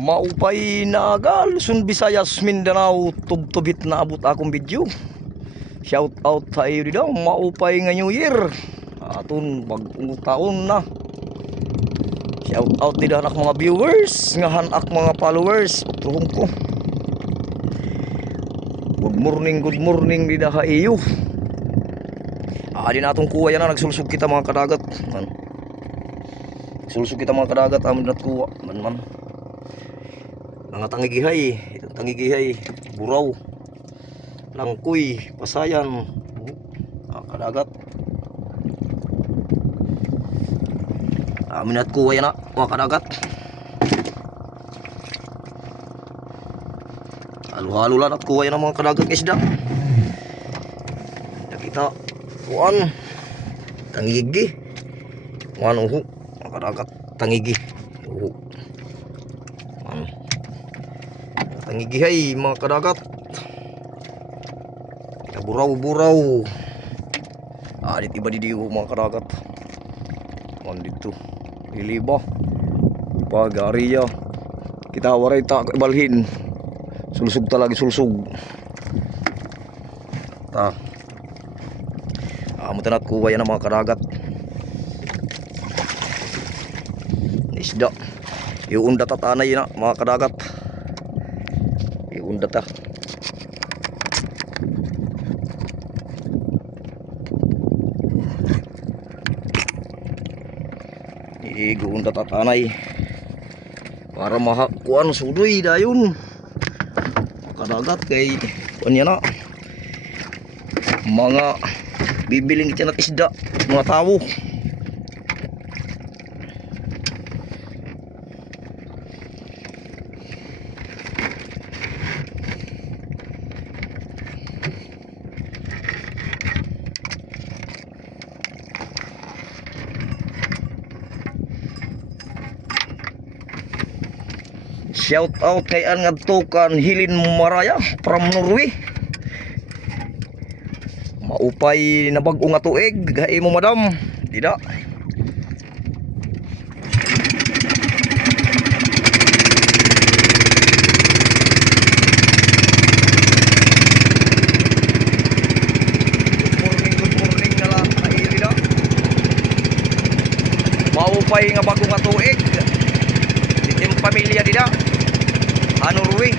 Maupay nagal Luzon, Visayas, Mindanao, tubtubit na abot akong video. Shout out sa iyo daw, maupay nga New Year. Aton bagong taon na. Shout out din anak mga viewers, nga hanak mga followers. Tuhong ko. Good morning di daha iyo. Adi natong kuha yan na nagsulsog kita mga kadagat. Sulsog kita mga kadagat amin nat kuha man. Mga tangigihay, itong tangigihay, buraw, langkoy, pasayan, kadagat. Amin at kuha yan na mga kadagat. Halo-halo lang at kuha yan na mga kadagat isda. Nakita kuan tangigi, kuan uhu mga kadagat tangigi uhu. Tangigihay mga kadagat, buraw-buraw. Adit iba di mga kadagat. Dito iliba pag-ariya kita waray tak ibalhin. Sulsog talaga sulsog ta. Amo tanat kuha yan mga kadagat. Isda iunda tatanay na mga kadagat. Iunda ta. Iunda tatanay para mahakuan sudoy dayon kadagat kay kanya na mga bibiling tiyan at isda mga tao. Shout out kay ang ngadtukan Hilin Maraya from Norway. Maupay na bag-o nga tuig gahi mo madam. Dida. Good morning na lang ay dida. Maupay nga bag-o nga tuig. Itim pamilya dida. Norway.